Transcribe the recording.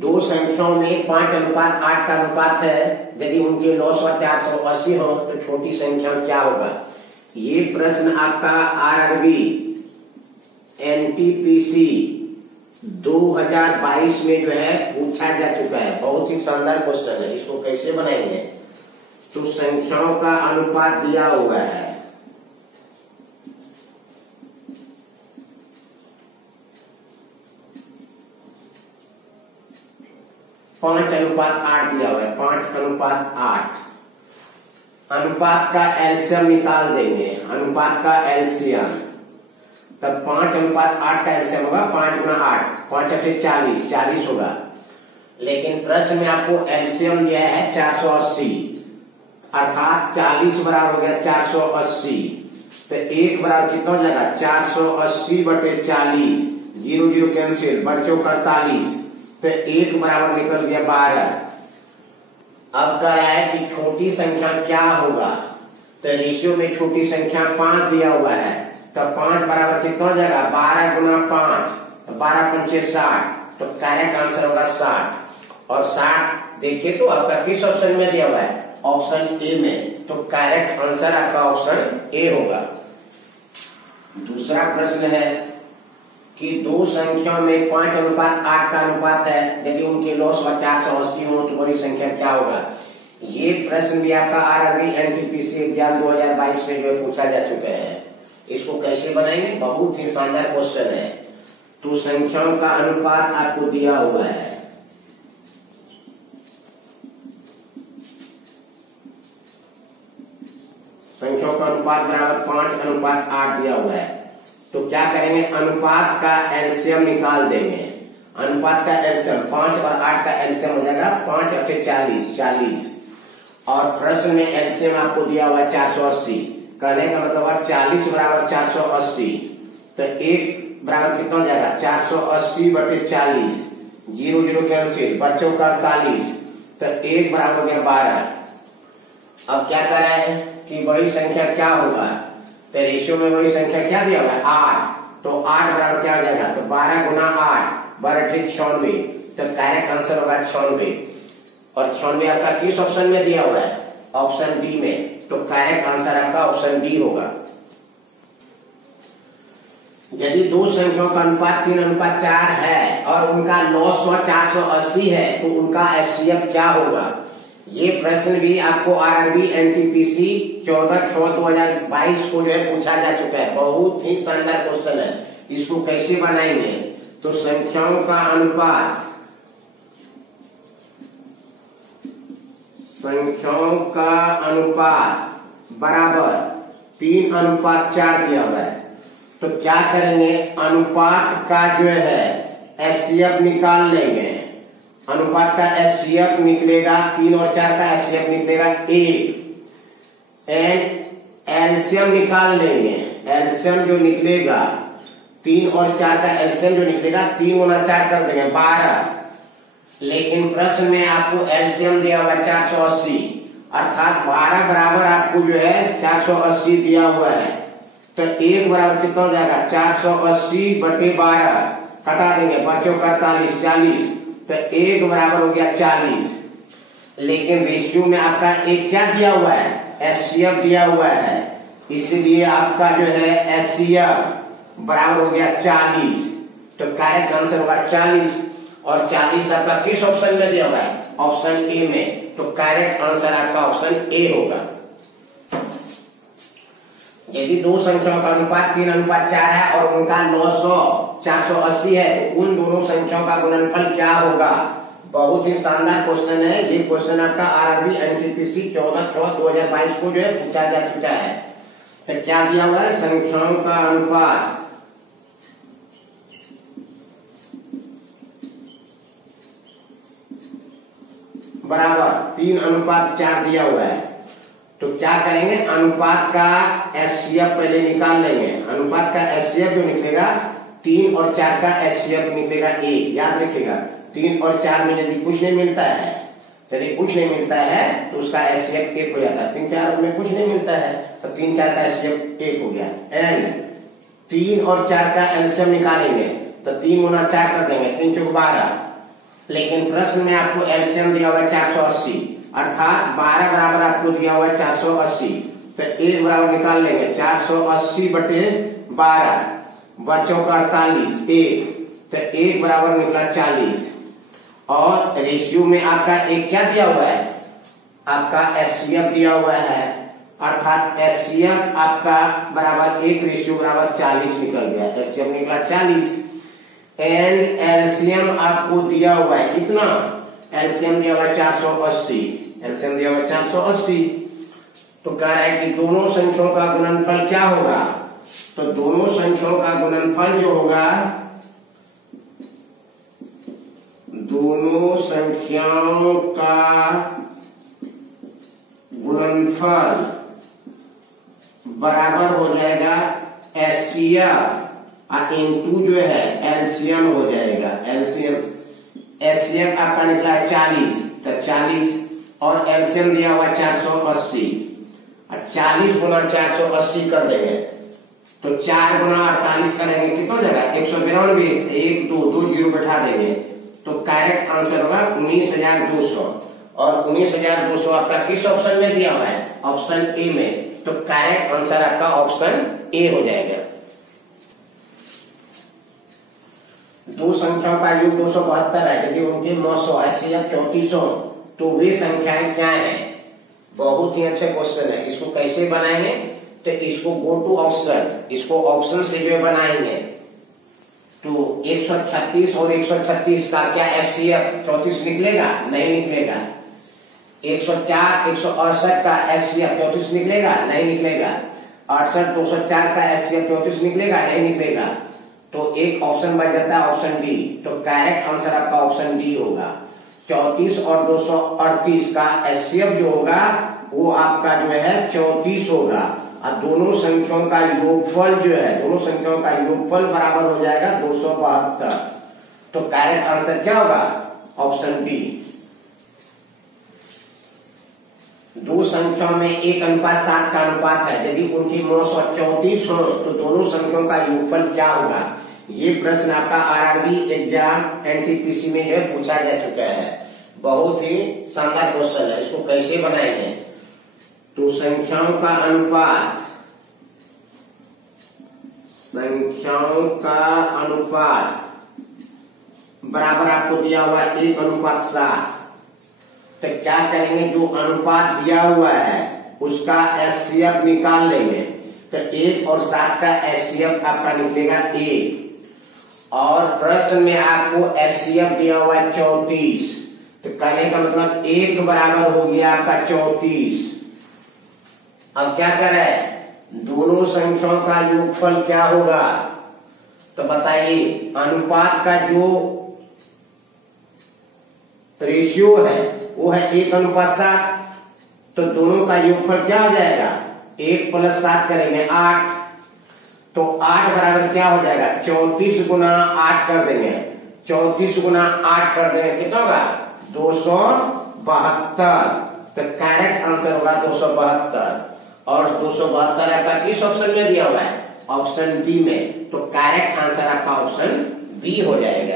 दो संख्याओं में 5:8 का अनुपात है, यदि उनके लॉस 480 हो तो छोटी संख्या क्या होगा। ये प्रश्न आपका आरआरबी एनटीपीसी 2022 में जो है पूछा जा चुका है। बहुत ही शानदार क्वेश्चन है। इसको कैसे बनाएंगे, तो संख्याओं का अनुपात दिया हुआ है, पांच अनुपात आठ दिया हुआ है, 5:8। अनुपात का एलसीएम निकाल देंगे, अनुपात का एलसीएम, तब 5:8 का एलसीएम होगा 5 गुना 8, 5 8 40, 40 होगा। लेकिन प्रश्न में आपको एलसीएम दिया है 480, अर्थात 40 बराबर हो गया 480, तो 1 बराबर कितना हो जाएगा 480/40, 0 0 कैंसिल, बच्चों 48, तो 1 बराबर निकल गया 12। अब कह रहा है कि छोटी संख्या क्या होगा, तो रेशियो में छोटी संख्या 5 दिया हुआ है, तो 5 बराबर कितना हो जाएगा 12 गुना 5, तो 12 पंचे 60, तो करेक्ट आंसर होगा 60। और 60 देखिए तो आपका किस ऑप्शन में दिया हुआ है, ऑप्शन ए में, तो करेक्ट आंसर आपका ऑप्शन ए होगा। दूसरा प्रश्न है कि दो संख्याओं में 5:8 का अनुपात है, यदि उनके लॉस 480 हो तो बड़ी संख्या क्या होगा। ये प्रश्न भी आपका आरआरबी एनटीपीसी एग्जाम 2022 में जो पूछा जा चुका है। इसको कैसे बनाएंगे, बहुत ही शानदार क्वेश्चन है। तो संख्याओं का अनुपात आपको दिया हुआ है, संख्याओं का अनुपात बराबर 5:8 दिया हुआ है। तो क्या करेंगे, अनुपात का एलसीएम निकाल देंगे। अनुपात का एलसीएम 5 और 8 का एलसीएम हो जाएगा 5 8 40, 40। और प्रश्न में एलसीएम आपको दिया हुआ है 480, कहने का मतलब है 40 बराबर 480, तो 1 बराबर कितना हो जाएगा 480/40, 0 0 कैंसिल, बच्चों का 48, तो 1 बराबर हो गया 12। अब क्या कर रहा है कि बड़ी संख्या क्या होगा, तो रेशियो में बड़ी संख्या क्या दिया हुआ है 8, तो 8 बराबर क्या हो जाएगा, तो 12 गुना 8, 12 ठीक 96, तो करेक्ट आंसर होगा 96। और 96 आपका किस ऑप्शन में दिया हुआ है, ऑप्शन डी में, तो करेक्ट आंसर आपका ऑप्शन डी होगा। यदि दो संख्याओं का अनुपात 3:4 है और उनका लॉस 480 है तो उनका एचसीएफ क्या होगा। ये प्रश्न भी आपको आरआरबी एनटीपीसी 14/6/2022 को जो है पूछा जा चुका है। बहुत ही शानदार क्वेश्चन है। इसको कैसे बनाएंगे, तो संख्याओं का अनुपात, संख्याओं का अनुपात बराबर 3:4 दिया हुआ है। तो क्या करेंगे, अनुपात का जो है एचसीएफ निकाल लेंगे। अनुपात का एचसीएफ निकलेगा 3 और 4 का एचसीएफ निकलेगा 1, एंड एलसीएम निकाल लेंगे। एलसीएम जो निकलेगा 3 और 4 का एलसीएम जो निकलेगा 3 गुना 4 कर देंगे 12। लेकिन प्रश्न में आपको एलसीएम दिया हुआ 480, अर्थात 12 बराबर आपको जो है 480 दिया हुआ है, तो 1 बराबर कितना हो जाएगा 480/12, कटा देंगे, बच्चों का 48, 40, तो 1 बराबर हो गया 40। लेकिन रेशियो में आपका एक क्या दिया हुआ है, एचसीएफ दिया हुआ है, इसलिए आपका जो है एचसीएफ बराबर हो गया 40, तो करेक्ट आंसर होगा 40। और 40 आपका किस ऑप्शन में दिया हुआ है, ऑप्शन ए में, तो करेक्ट आंसर आपका ऑप्शन ए होगा। यदि दो संख्याओं का अनुपात 3:4 है और उनका लॉस 480 है तो उन दोनों संख्याओं का गुणनफल क्या होगा। बहुत ही शानदार क्वेश्चन है। ये क्वेश्चन आपका आरआरबी एनटीपीसी 14/6/2022 को जो है पूछा जा चुका है। तो क्या दिया हुआ है, संख्याओं का अनुपात बराबर 3:4 दिया हुआ है। तो क्या करेंगे, अनुपात का एचसीएफ पहले निकाल लेंगे। अनुपात का एचसीएफ जो निकलेगा 3 और 4 का एचसीएफ निकलेगा 1, याद रखिएगा। 3 और 4 में यदि कुछ नहीं मिलता है, यदि कुछ नहीं मिलता है तो उसका एचसीएफ 1 हो जाता है। 3 4 में कुछ नहीं मिलता है तो 3 4 का एचसीएफ 1 हो गया। एंड 3 और 4 का एलसीएम निकालेंगे तो 3 गुना 4 कर देंगे, 3 चौक 12, लेकिन प्रश्न में आपको एलसीएम दिया हुआ है 480, अर्थात 12 बराबर आपको दिया हुआ है 480, तो 1 बराबर निकाल लेंगे 480 बटे 12, बच्चों का 48, 1, तो 1 बराबर निकला 40। और रेशियो में आपका एक क्या दिया हुआ है, आपका एचसीएफ दिया हुआ है, अर्थात एचसीएफ आपका बराबर 1 रेशियो बराबर 40 निकल गया, एचसीएफ निकला 40। एंड एलसीएम आपको दिया हुआ है कितना, एलसीएम दिया हुआ है 480, एलसीएम दिया हुआ है 480। तो कह रहा है कि दोनों संख्याओं का गुणनफल क्या होगा, तो दोनों संख्याओं का गुणनफल जो होगा, दोनों संख्याओं का गुणनफल बराबर हो जाएगा एचसीएफ इंटू जो है एलसीएम हो जाएगा, एलसीएम, एचसीएफ आपका निकला है 40, तो 40 और एलसीएम दिया हुआ 480, 40 गुना 480 कर देंगे तो 4 गुना 48 करेंगे, कितना हो जाएगा 192, 1 2 2 जीरो बैठा देंगे, तो करेक्ट आंसर होगा 19,200। और 19,200 आपका किस ऑप्शन में दिया हुआ है, ऑप्शन ए में, तो करेक्ट आंसर आपका ऑप्शन ए हो जाएगा। दो संख्याओं का योग 272 है, यदि उनके 980 या 34 हो तो वे संख्याएं क्या हैं। बहुत ही अच्छे क्वेश्चन है, इसको कैसे बनाएंगे, तो इसको गो टू ऑप्शन, इसको ऑप्शन से जो बनाएंगे तो 136 और 136 का क्या एचसीएफ 34 निकलेगा, नहीं निकलेगा। 104 168 का एचसीएफ 34 निकलेगा, नहीं निकलेगा। 68 204 का एचसीएफ 34 निकलेगा, नहीं निकलेगा। तो एक ऑप्शन बच जाता है ऑप्शन डी, तो करेक्ट आंसर आपका ऑप्शन डी होगा। 34 और 238 का एचसीएफ जो होगा वो आपका जो है 34 होगा, और दोनों संख्याओं का योगफल जो है, दोनों संख्याओं का योगफल बराबर हो जाएगा 272। तो करेक्ट आंसर क्या होगा, ऑप्शन डी। दो संख्याओं में 1:7 का अनुपात है, यदि उनकी 934 हो तो दोनों संख्याओं का योगफल क्या होगा। ये प्रश्न आपका आरआरबी एग्जाम एनटीपीसी में जो पूछा जा चुका है, बहुत ही शानदार क्वेश्चन है। इसको कैसे बनाएंगे, तो संख्याओं का अनुपात, संख्याओं का अनुपात बराबर आपको दिया हुआ 1:7, तो क्या करेंगे, जो अनुपात दिया हुआ है उसका एचसीएफ निकाल लेंगे, तो 1 और 7 का एचसीएफ आपका निकलेगा 1, और प्रश्न में आपको एचसीएफ दिया हुआ है 34, तो कहने का मतलब 1 बराबर हो गया आपका 34। अब क्या करें, दोनों संख्याओं का योगफल क्या होगा, तो बताइए अनुपात का जो रेशियो है वो है 1:7, तो दोनों का योगफल क्या हो जाएगा, 1 + 7 करेंगे 8, तो 8 बराबर क्या हो जाएगा, 34 गुना 8 कर देंगे, 34 गुना 8 कर देंगे, कितना होगा 272। तो करेक्ट आंसर होगा 272, और 272 आपका किस ऑप्शन में दिया हुआ है, ऑप्शन बी में, तो करेक्ट आंसर आपका ऑप्शन बी हो जाएगा।